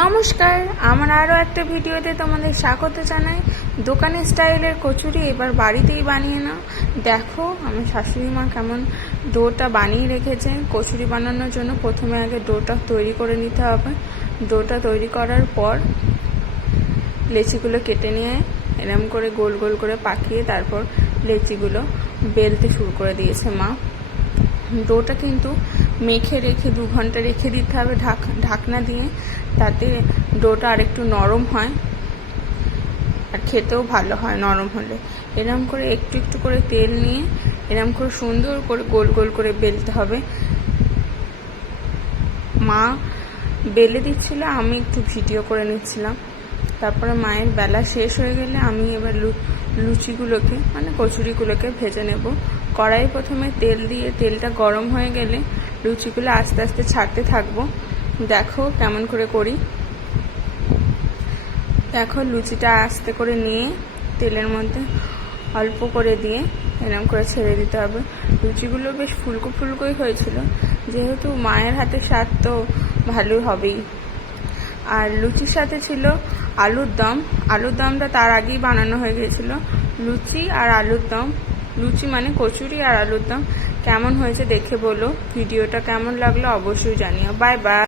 নমস্কার, আমার আরও একটা ভিডিওতে তোমাদের স্বাগত জানাই। দোকানের স্টাইলের কচুরি এবার বাড়িতেই বানিয়ে নাও। দেখো আমার শাশুড়ি মা কেমন ডোটা বানিয়ে রেখেছে। কচুরি বানানোর জন্য প্রথমে আগে ডোটা তৈরি করে নিতে হবে। ডোটা তৈরি করার পর লেচিগুলো কেটে নিয়ে এরম করে গোল গোল করে পাকিয়ে তারপর লেচিগুলো বেলতে শুরু করে দিয়েছে মা। ডোটা কিন্তু মেখে রেখে 2 ঘন্টা রেখে দিতে হবে ঢাকনা দিয়ে, তাতে ডোটা আরেকটু নরম হয় আর খেতেও ভালো হয় নরম হলে। এরম করে একটু একটু করে তেল নিয়ে এরম করে সুন্দর করে গোল গোল করে বেলতে হবে। মা বেলে দিচ্ছিল, আমি একটু ভিডিও করে নিচ্ছিলাম। তারপরে মায়ের বেলা শেষ হয়ে গেলে আমি এবার লুচিগুলোকে মানে কচুরিগুলোকে ভেজে নেব। কড়াই প্রথমে তেল দিয়ে তেলটা গরম হয়ে গেলে লুচিগুলো আস্তে আস্তে ছাড়তে থাকবো। দেখো কেমন করে করি। দেখো লুচিটা আস্তে করে নিয়ে তেলের মধ্যে অল্প করে দিয়ে এরকম করে ছেড়ে দিতে হবে। লুচিগুলো বেশ ফুলকো ফুলকোই হয়েছিল, যেহেতু মায়ের হাতে স্বাদ তো ভালোই হবেই। আর লুচির সাথে ছিল আলুর দম। আলুর দমটা তার আগেই বানানো হয়ে গিয়েছিল। লুচি আর আলুর দম, লুচি মানে কচুরি আর আলুর দম। কেমন হয়েছে দেখে বলো। ভিডিওটা কেমন লাগলো অবশ্যই জানিও। Bye bye.